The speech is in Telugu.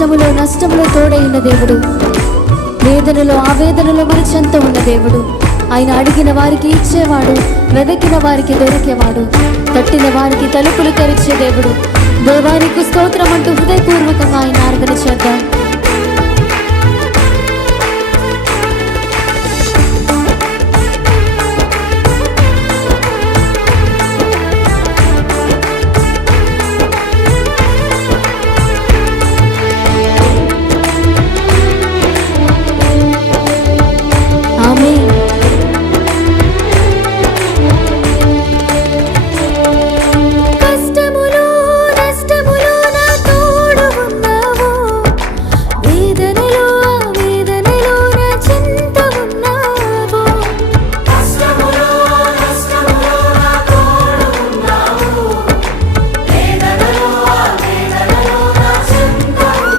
కష్టములో నష్టములో తోడైన దేవుడు, వేదనలో ఆవేదనలో మన చెంత ఉన్న దేవుడు. ఆయన అడిగిన వారికి ఇచ్చేవాడు, వెదకిన వారికి దొరికేవాడు, తట్టిన వారికి తలుపులు తెరిచే దేవుడు. దేవానికి స్తోత్రం అంటూ హృదయపూర్వకంగా ఆయన ఆరాధన చేద్దాం.